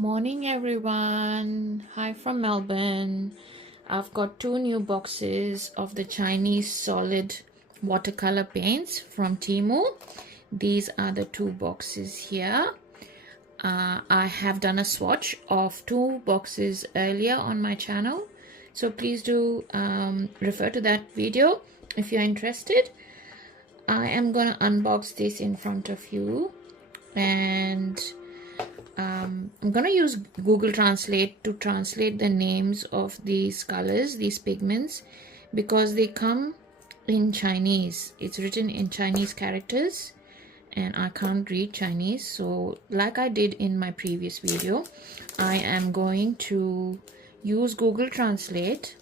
Morning everyone, hi from Melbourne. I've got two new boxes of the Chinese solid watercolor paints from Temu. These are the two boxes here. I have done a swatch of two boxes earlier on my channel, so please do refer to that video if you're interested. I am gonna unbox this in front of you, and I'm gonna use Google Translate to translate the names of these colors, these pigments, because they come in Chinese. It's written in Chinese characters and I can't read Chinese, so like I did in my previous video, I am going to use Google Translate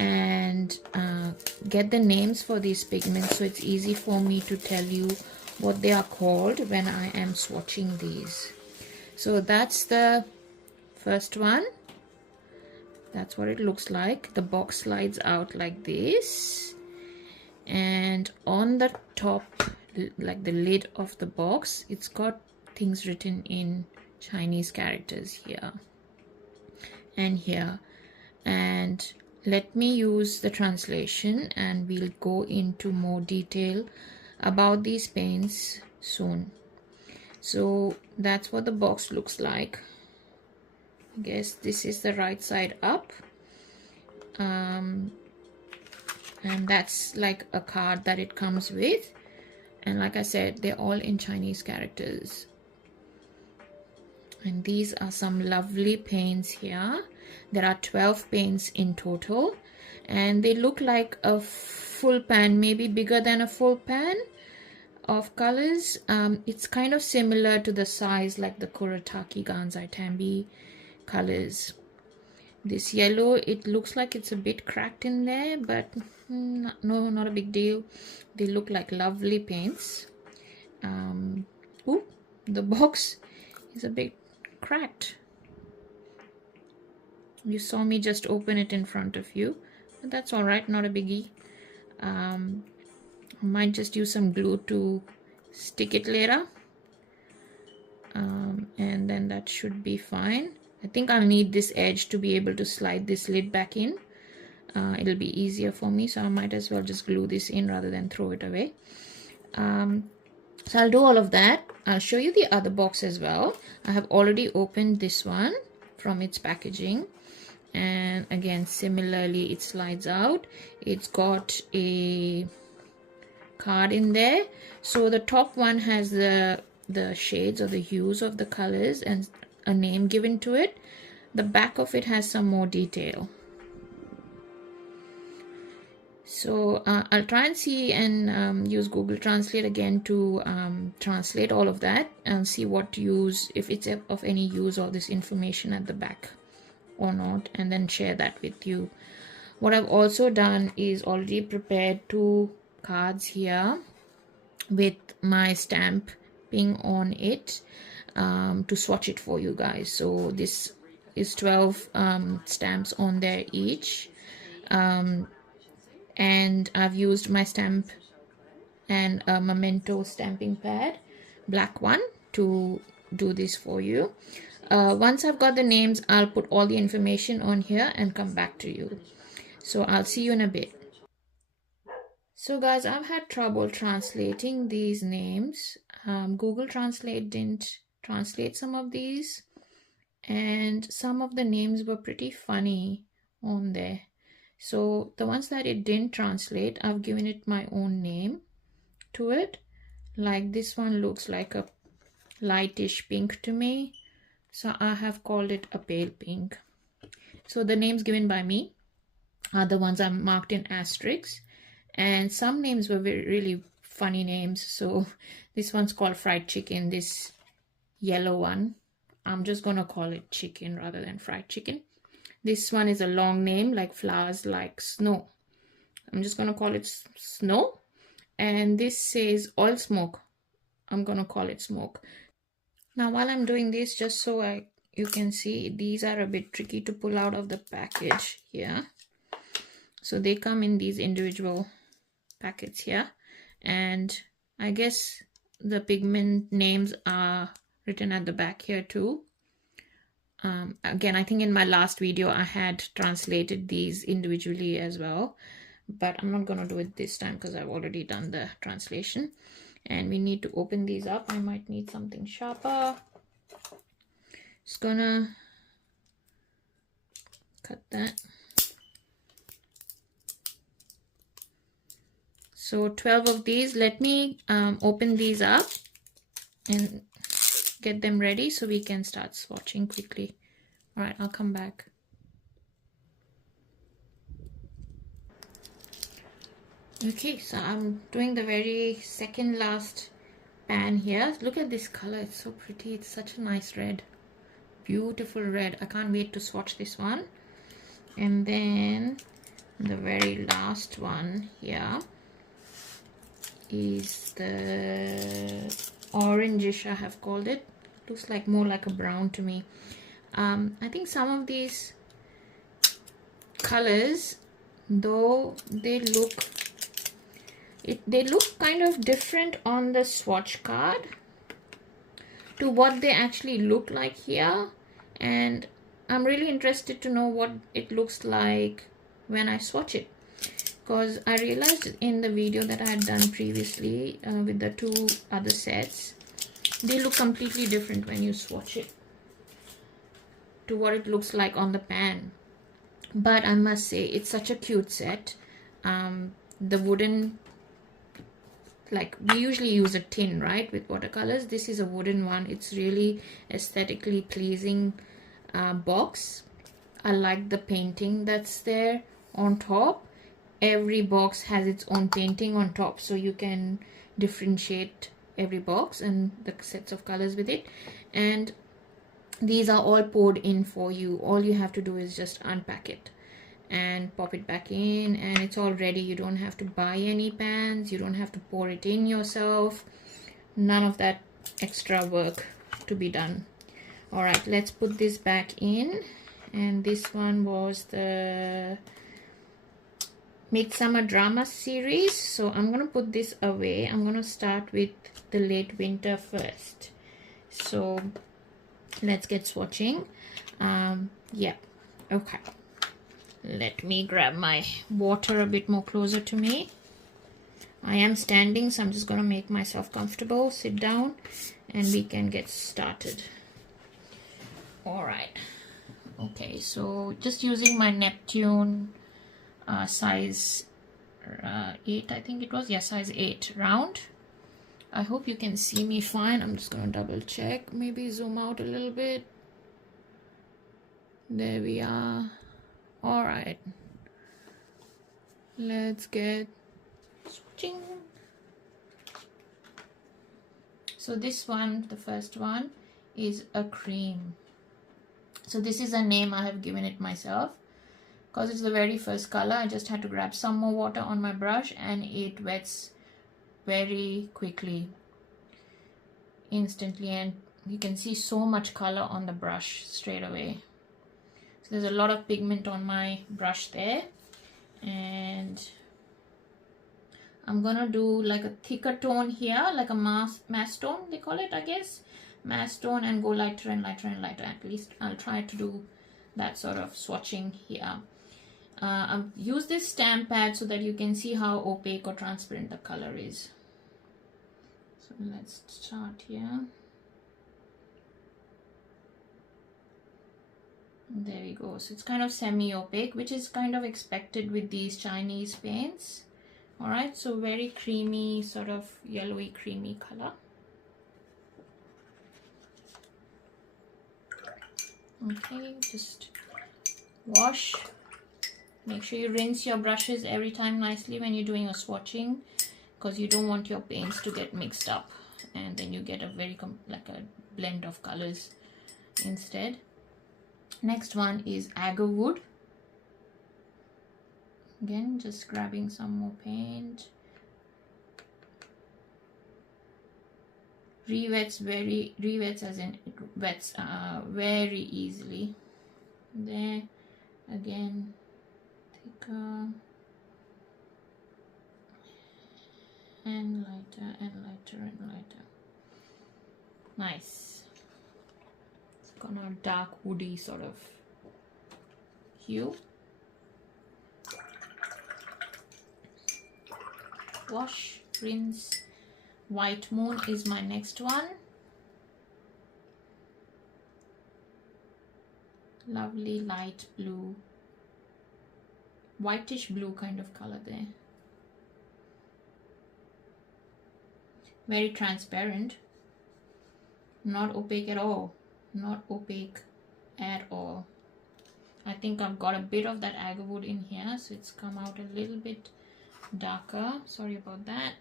and get the names for these pigments, so it's easy for me to tell you what they are called when I am swatching these. So that's the first one. That's what it looks like. The box slides out like this, and on the top, like the lid of the box, it's got things written in Chinese characters here and here. And let me use the translation and we'll go into more detail about these paints soon. So that's what the box looks like. I guess this is the right side up, and that's like a card that it comes with, and like I said, they're all in Chinese characters. And these are some lovely paints here. There are 12 paints in total, and they look like a full pan, maybe bigger than a full pan of colors. It's kind of similar to the size like the Kuretake Gansai Tambi colors. This yellow, it looks like it's a bit cracked in there, but no, not a big deal. They look like lovely paints. Ooh, the box is a bit cracked. You saw me just open it in front of you, but that's all right, not a biggie. I might just use some glue to stick it later, and then that should be fine. I think I'll need this edge to be able to slide this lid back in. It'll be easier for me, so I might as well just glue this in rather than throw it away. So I'll do all of that. I'll show you the other box as well. I have already opened this one from its packaging, and again, similarly, it slides out. It's got a card in there. So the top one has the shades or the hues of the colors and a name given to it. The back of it has some more detail. So I'll try and see and use Google Translate again to translate all of that and see what use, if it's of any use, all this information at the back or not, and then share that with you. What I've also done is already prepared two cards here with my stamping on it to swatch it for you guys. So this is 12 stamps on there each, and I've used my stamp and a Memento stamping pad, black one, to do this for you. Once I've got the names, I'll put all the information on here and come back to you. So I'll see you in a bit. So guys, I've had trouble translating these names. Google Translate didn't translate some of these, and some of the names were pretty funny on there. So the ones that it didn't translate, I've given it my own name to it. Like this one looks like a lightish pink to me, so I have called it a pale pink. So the names given by me are the ones I'm marked in asterisks, and some names were really funny names. So this one's called fried chicken. This yellow one, I'm just gonna call it chicken rather than fried chicken. This one is a long name like flowers like snow. I'm just gonna call it snow. And this says oil smoke. I'm gonna call it smoke. Now while I'm doing this, just so you can see, these are a bit tricky to pull out of the package here. So they come in these individual packets here, and I guess the pigment names are written at the back here too. Again, I think in my last video I had translated these individually as well, but I'm not going to do it this time because I've already done the translation. And we need to open these up. I might need something sharper. Just gonna cut that. So 12 of these. Let me open these up and get them ready so we can start swatching quickly. All right, I'll come back. Okay, so I'm doing the very second last pan here. Look at this color, it's so pretty. It's such a nice red, beautiful red. I can't wait to swatch this one. And then the very last one here is the orangish, I have called it. Looks like more like a brown to me. I think some of these colors, though they look kind of different on the swatch card to what they actually look like here, and I'm really interested to know what it looks like when I swatch it, because I realized in the video that I had done previously with the two other sets, they look completely different when you swatch it to what it looks like on the pan. But I must say, it's such a cute set. The wooden, like we usually use a tin, right, with watercolors. This is a wooden one. It's really aesthetically pleasing box. I like the painting that's there on top. Every box has its own painting on top, so you can differentiate every box and the sets of colors with it. And these are all poured in for you. All you have to do is just unpack it and pop it back in, and it's all ready. You don't have to buy any pans, you don't have to pour it in yourself, none of that extra work to be done. All right, let's put this back in. And this one was the Midsummer Drama series, so I'm gonna put this away. I'm gonna start with the Late Winter first. So let's get swatching. Yeah, okay. Let me grab my water a bit more closer to me. I am standing, so I'm just going to make myself comfortable. Sit down and we can get started. All right. Okay, so just using my Neptune size 8, I think it was. Yeah, size 8 round. I hope you can see me fine. I'm just going to double check. Maybe zoom out a little bit. There we are. All right, let's get swatching. So this one, the first one, is a cream. So this is a name I have given it myself because it's the very first color. I just had to grab some more water on my brush and it wets very quickly, instantly, and you can see so much color on the brush straight away. So there's a lot of pigment on my brush there, and I'm gonna do like a thicker tone here, like a mass tone they call it, I guess, mass tone, and go lighter and lighter and lighter. At least I'll try to do that sort of swatching here. I've used this stamp pad so that you can see how opaque or transparent the color is. So let's start here. There we go. So it's kind of semi-opaque, which is kind of expected with these Chinese paints. All right, so very creamy, sort of yellowy creamy color. Okay, just wash. Make sure you rinse your brushes every time nicely when you're doing a swatching, because you don't want your paints to get mixed up and then you get a very like a blend of colors instead. Next one is agar wood. Again, just grabbing some more paint. Rewets as in it wets very easily. There, again, thicker and lighter and lighter and lighter. Nice. Let's kind of dark woody sort of hue. Wash, rinse. White Moon is my next one. Lovely light blue, whitish blue kind of color there. Very transparent, not opaque at all, not opaque at all. I think I've got a bit of that agar wood in here, so it's come out a little bit darker. Sorry about that,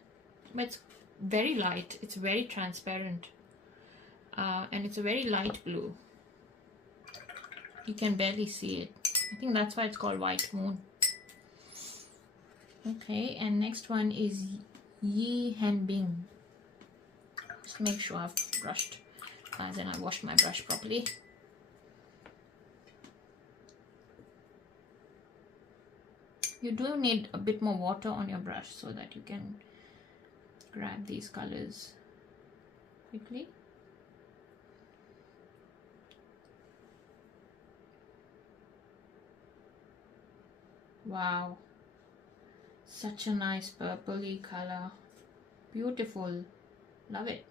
but it's very light. It's very transparent, and it's a very light blue. You can barely see it. I think that's why it's called White Moon. Okay, and next one is Yi Hen Bing. Just make sure I've brushed, as in I washed my brush properly. You do need a bit more water on your brush so that you can grab these colors quickly. Wow, such a nice purpley color. Beautiful. Love it.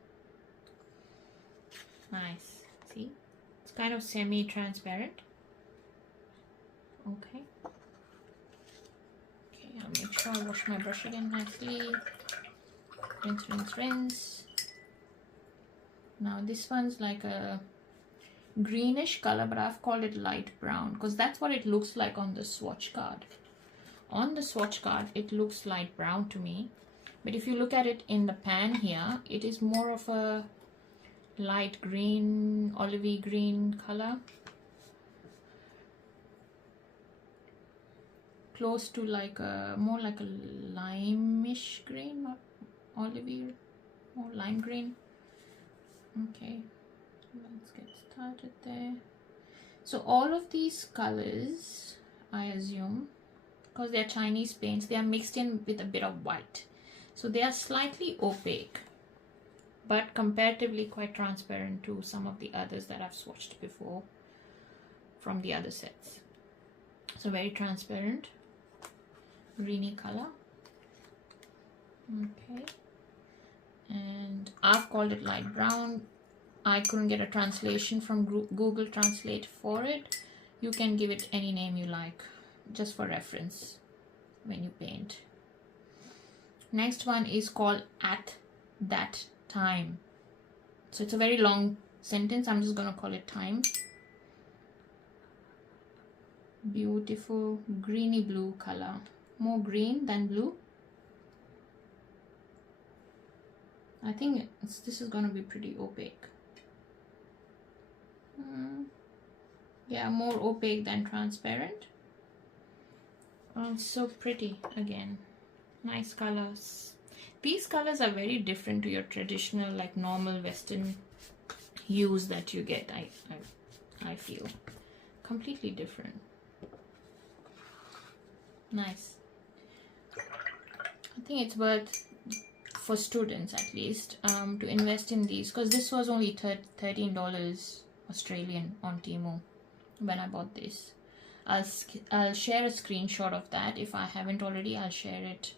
Nice. See? It's kind of semi-transparent. Okay. Okay, I'll make sure I wash my brush again nicely. Rinse, rinse, rinse. Now this one's like a greenish color, but I've called it light brown because that's what it looks like on the swatch card. On the swatch card, it looks light brown to me. But if you look at it in the pan here, it is more of a light green, olivey green color. Close to like a, more like a lime-ish green, not olivey, more lime green. Okay, let's get started there. So all of these colors, I assume, because they're Chinese paints, they are mixed in with a bit of white. So they are slightly opaque, but comparatively quite transparent to some of the others that I've swatched before from the other sets. So very transparent, greeny color. Okay, and I've called it light brown. I couldn't get a translation from Google Translate for it. You can give it any name you like, just for reference when you paint. Next one is called At That Time. So it's a very long sentence. I'm just gonna call it time. Beautiful greeny blue color, more green than blue. I think this is gonna be pretty opaque. Yeah, more opaque than transparent. Oh, it's so pretty again. Nice colors. These colors are very different to your traditional, like normal Western hues that you get. I feel completely different. Nice. I think it's worth, for students at least, to invest in these, because this was only $13 Australian on Temu when I bought this. I'll share a screenshot of that. If I haven't already, I'll share it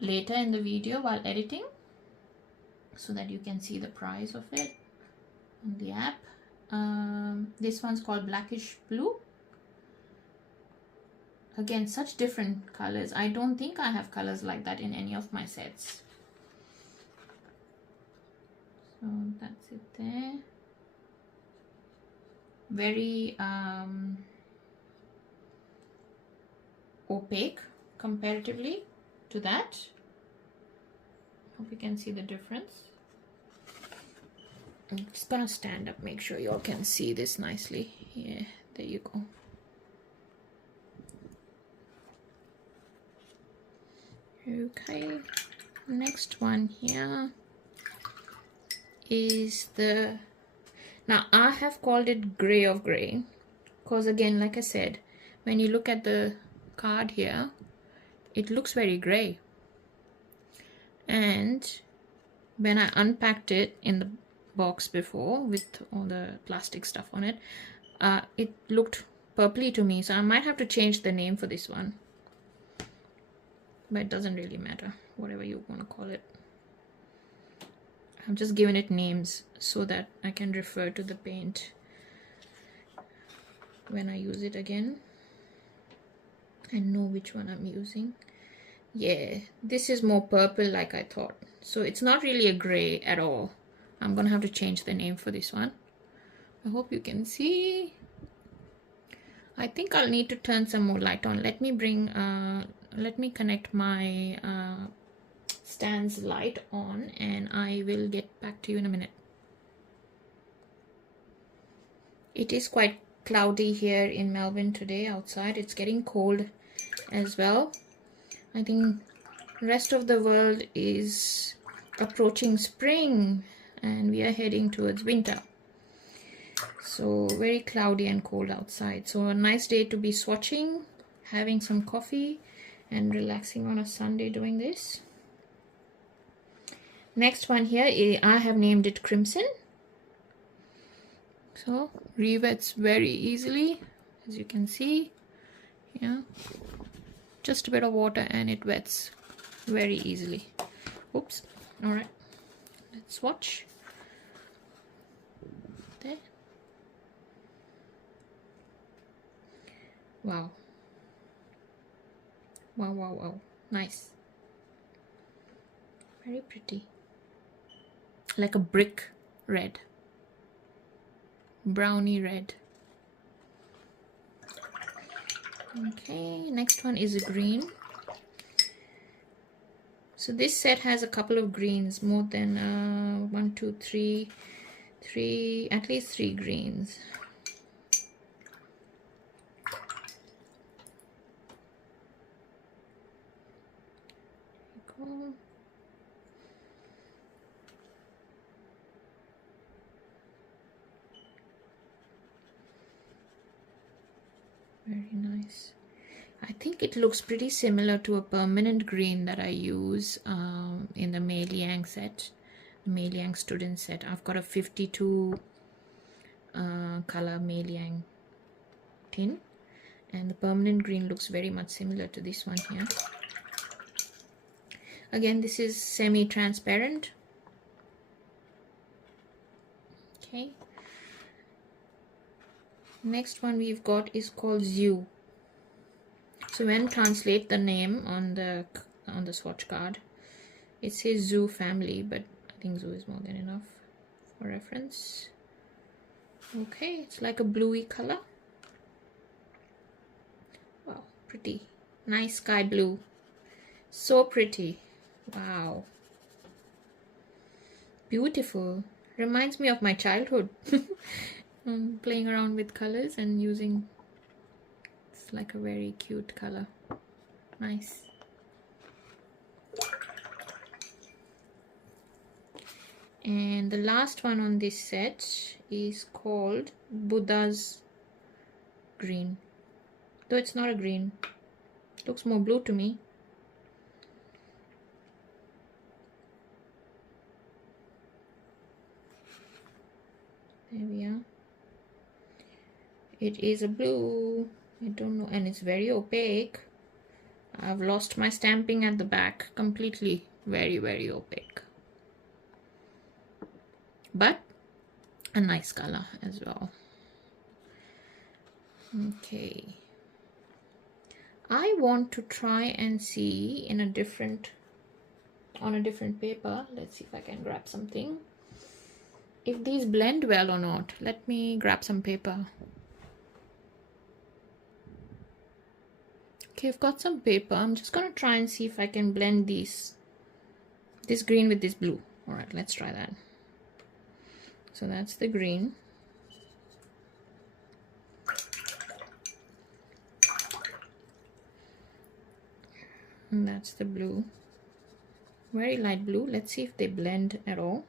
later in the video while editing, so that you can see the price of it on the app. This one's called Blackish Blue. Again, such different colors. I don't think I have colors like that in any of my sets. So that's it there. Very opaque comparatively to that. Hope you can see the difference. I'm just gonna stand up, make sure you all can see this nicely. Yeah, there you go. Okay, next one here is the, now I have called it gray of gray because, again, like I said, when you look at the card here, it looks very gray, and when I unpacked it in the box before with all the plastic stuff on it. It looked purpley to me, so I might have to change the name for this one, but it doesn't really matter, whatever you want to call it. I've just given it names so that I can refer to the paint when I use it again and know which one I'm using. Yeah, this is more purple like I thought, so it's not really a gray at all. I'm gonna have to change the name for this one. I hope you can see. I think I'll need to turn some more light on. Let me connect my stand's light on, and I will get back to you in a minute. It is quite cloudy here in Melbourne today outside. It's getting cold as well. I think the rest of the world is approaching spring and we are heading towards winter. So very cloudy and cold outside. So a nice day to be swatching, having some coffee and relaxing on a Sunday doing this. Next one here, I have named it Crimson. So rewets very easily, as you can see. Yeah, just a bit of water and it wets very easily. Oops. All right, let's swatch. There. Wow. Wow, wow, wow. Nice. Very pretty. Like a brick red. Brownie red. Okay, next one is a green. So this set has a couple of greens, more than one, two, three, at least 3 greens. Cool. Very nice. I think it looks pretty similar to a permanent green that I use in the Mei Liang set, the Mei Liang student set. I've got a 52 color Mei Liang tin, and the permanent green looks very much similar to this one here. Again, this is semi-transparent. Okay. Next one we've got is called Zoo. So when translate the name on the swatch card, it says Zoo family, but I think Zoo is more than enough for reference. Okay, it's like a bluey color. Wow, pretty. Nice sky blue. So pretty. Wow. Beautiful. Reminds me of my childhood. Playing around with colors and using, it's like a very cute color. Nice. And the last one on this set is called Buddha's green, though it's not a green. It looks more blue to me. There we are. It is a blue. I don't know, and it's very opaque. I've lost my stamping at the back completely. Very, very opaque. But a nice color as well. Okay. I want to try and see on a different paper. Let's see if I can grab something. If these blend well or not. Let me grab some paper. Okay, I've got some paper. I'm just gonna try and see if I can blend this green with this blue. All right, let's try that. So that's the green. And that's the blue. Very light blue. Let's see if they blend at all.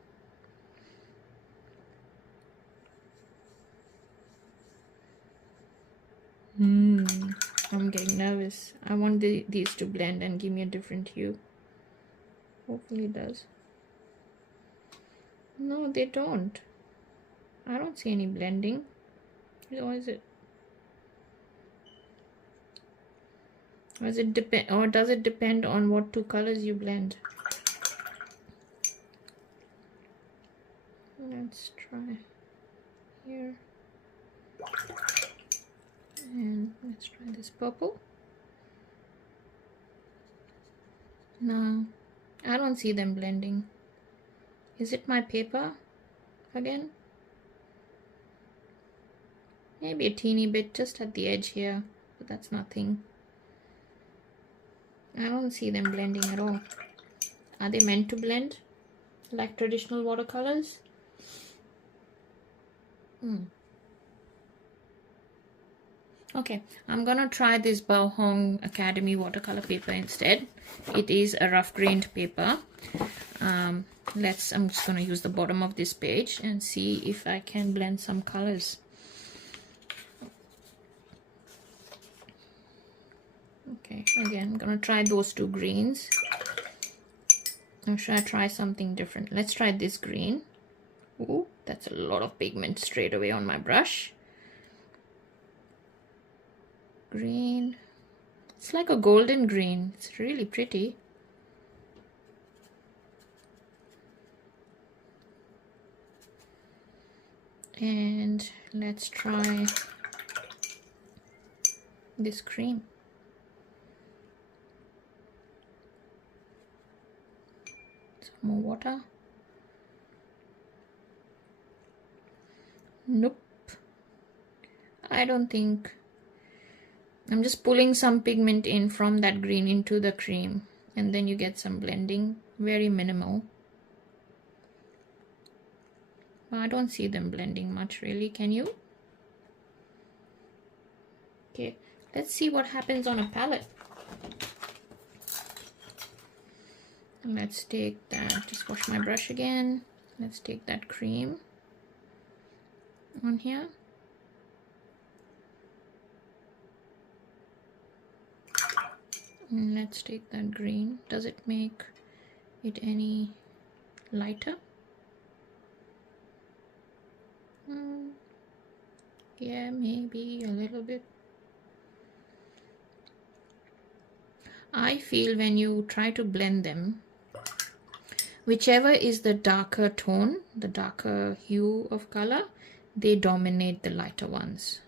I'm getting nervous. I want these to blend and give me a different hue. Hopefully it does. No, they don't. I don't see any blending. Or is it? Or does it depend? Or does it depend on what two colors you blend? Let's try here. And let's try this purple. No, I don't see them blending. Is it my paper again? Maybe a teeny bit just at the edge here, but that's nothing. I don't see them blending at all. Are they meant to blend like traditional watercolors? Okay, I'm gonna try this Bao Hong Academy watercolor paper instead. It is a rough grained paper. I'm just gonna use the bottom of this page and see if I can blend some colors. Okay, again, I'm gonna try those two greens. Or should I try something different? Let's try this green. Ooh, that's a lot of pigment straight away on my brush. Green. It's like a golden green. It's really pretty. And let's try this cream. Some more water. Nope. I don't think. I'm just pulling some pigment in from that green into the cream, and then you get some blending, very minimal. I don't see them blending much really, can you? Okay, let's see what happens on a palette. Let's take that, just wash my brush again. Let's take that cream on here. And let's take that green. Does it make it any lighter? Yeah, maybe a little bit. I feel when you try to blend them, whichever is the darker tone, the darker hue of color, they dominate the lighter ones.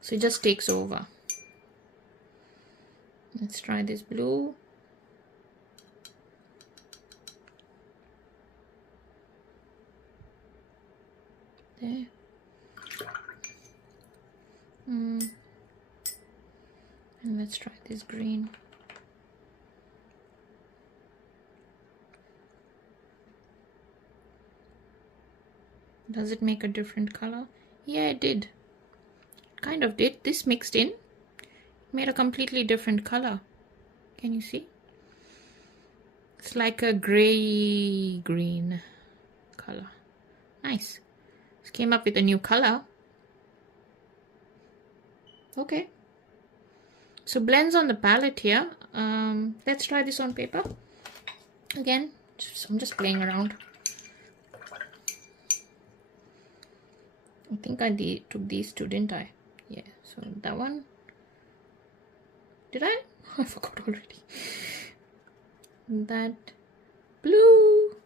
So it just takes over. Let's try this blue. There. And let's try this green. Does it make a different color? Yeah, it did. Kind of did. This mixed in. Made a completely different color. Can you see? It's like a gray green color. Nice. Just came up with a new color. Okay. So blends on the palette here. Let's try this on paper. Again, I'm just playing around. I think I took these two, didn't I? Yeah, so that one. Did I? I forgot already. That blue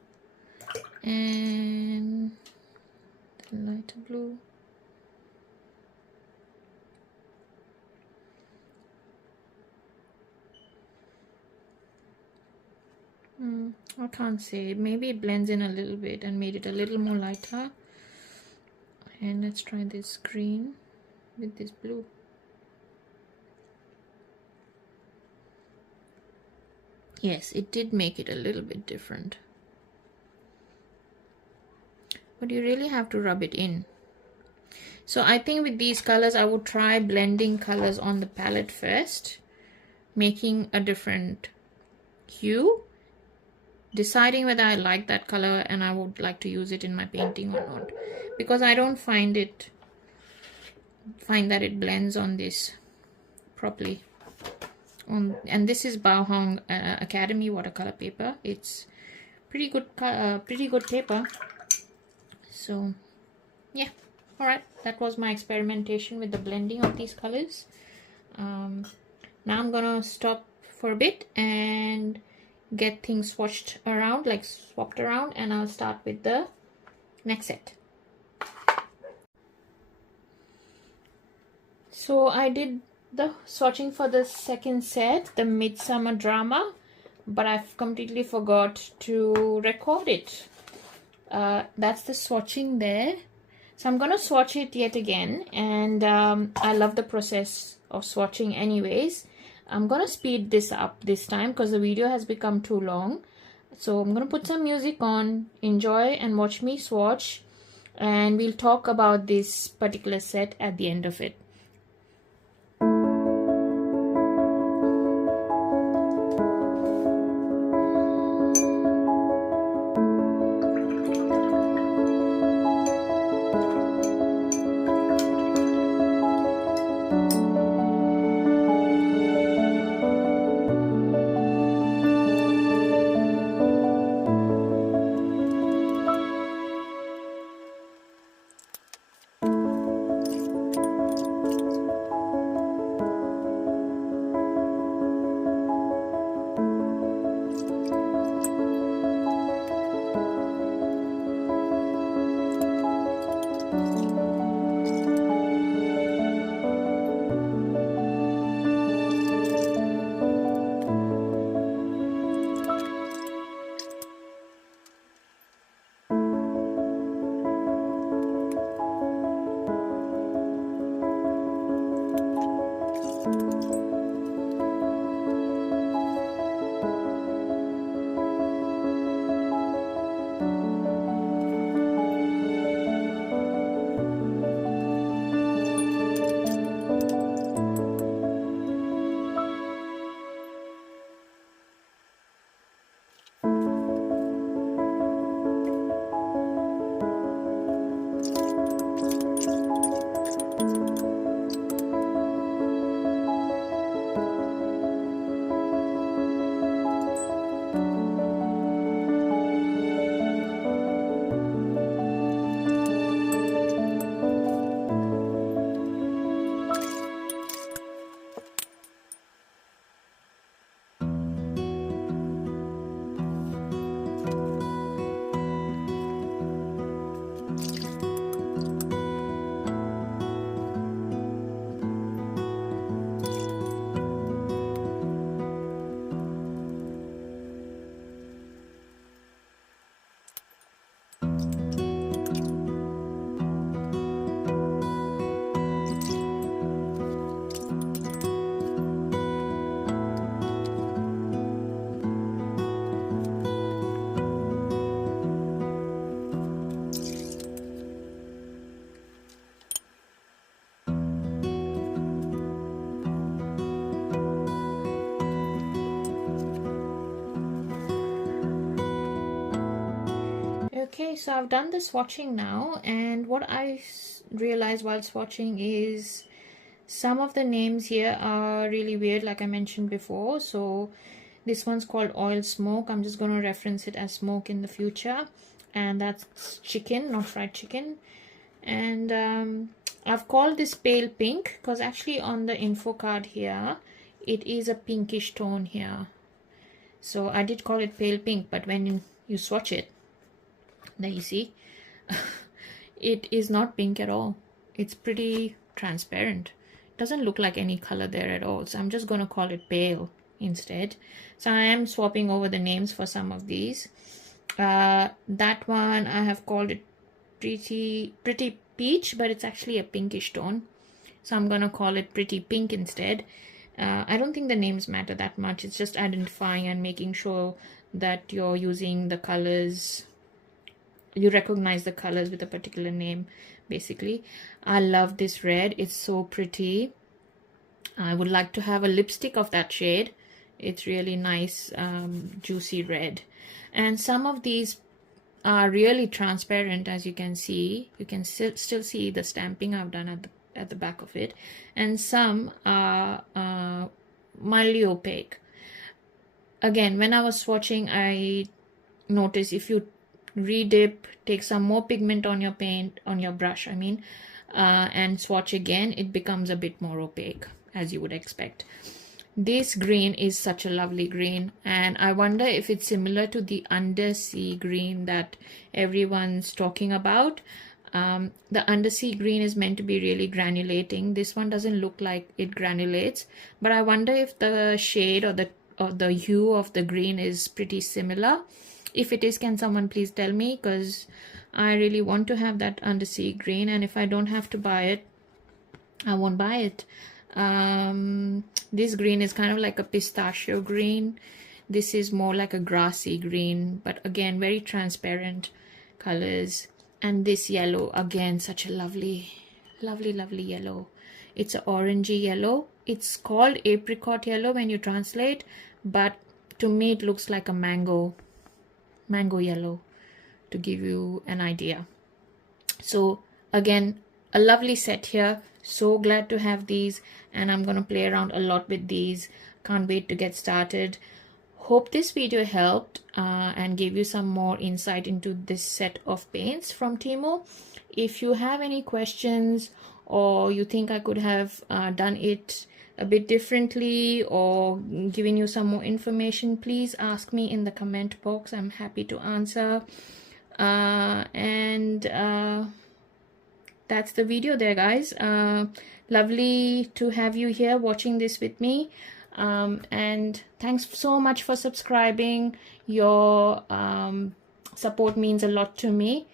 and the lighter blue. I can't say. Maybe it blends in a little bit and made it a little more lighter. And let's try this green with this blue. Yes, it did make it a little bit different. But you really have to rub it in. So I think with these colors, I would try blending colors on the palette first, making a different hue, deciding whether I like that color and I would like to use it in my painting or not. Because I don't find that it blends on this properly. And this is Bao Hong Academy watercolor paper. It's pretty good paper. So yeah, all right, that was my experimentation with the blending of these colors. Now I'm gonna stop for a bit and get things swatched around, like swapped around, and I'll start with the next set. So I did the swatching for the second set, the Midsummer Drama, but I've completely forgot to record it. That's the swatching there. So I'm gonna swatch it yet again, and I love the process of swatching anyways. I'm gonna speed this up this time because the video has become too long. So I'm gonna put some music on, enjoy and watch me swatch, and we'll talk about this particular set at the end of it. Okay, so I've done the swatching now, and what I realized while swatching is some of the names here are really weird, like I mentioned before. So this one's called Oil Smoke. I'm just going to reference it as smoke in the future, and that's chicken, not fried chicken. And I've called this pale pink because actually on the info card here it is a pinkish tone here. So I did call it pale pink, but when you swatch it, there you see, it is not pink at all. It's pretty transparent. It doesn't look like any color there at all. So I'm just going to call it pale instead. So I am swapping over the names for some of these. That one I have called it pretty peach, but it's actually a pinkish tone. So I'm going to call it pretty pink instead. I don't think the names matter that much. It's just identifying and making sure that you're using the colors, you recognize the colors with a particular name, basically. I love this red. It's so pretty. I would like to have a lipstick of that shade. It's really nice, juicy red. And some of these are really transparent, as you can see. You can still see the stamping I've done at the back of it. And some are mildly opaque. Again, when I was swatching, I noticed if you redip, take some more pigment on your paint, on your brush, I mean, and swatch again, it becomes a bit more opaque, as you would expect. This green is such a lovely green, and I wonder if it's similar to the undersea green that everyone's talking about. The undersea green is meant to be really granulating. This one doesn't look like it granulates, but I wonder if the shade or the hue of the green is pretty similar. If it is, can someone please tell me, because I really want to have that undersea green, and if I don't have to buy it, I won't buy it. This green is kind of like a pistachio green. This is more like a grassy green, but again very transparent colors. And this yellow, again such a lovely yellow. It's an orangey yellow. It's called apricot yellow when you translate, but to me it looks like a mango yellow, to give you an idea. So again, a lovely set here. So glad to have these, and I'm gonna play around a lot with these. Can't wait to get started. Hope this video helped and gave you some more insight into this set of paints from Temu. If you have any questions, or you think I could have done it a bit differently or given you some more information, please ask me in the comment box. I'm happy to answer. That's the video there, guys. Lovely to have you here watching this with me. And thanks so much for subscribing. Your support means a lot to me.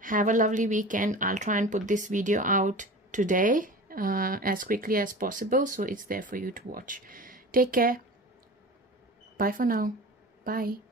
Have a lovely weekend. I'll try and put this video out today as quickly as possible, so it's there for you to watch. Take care. Bye for now. Bye.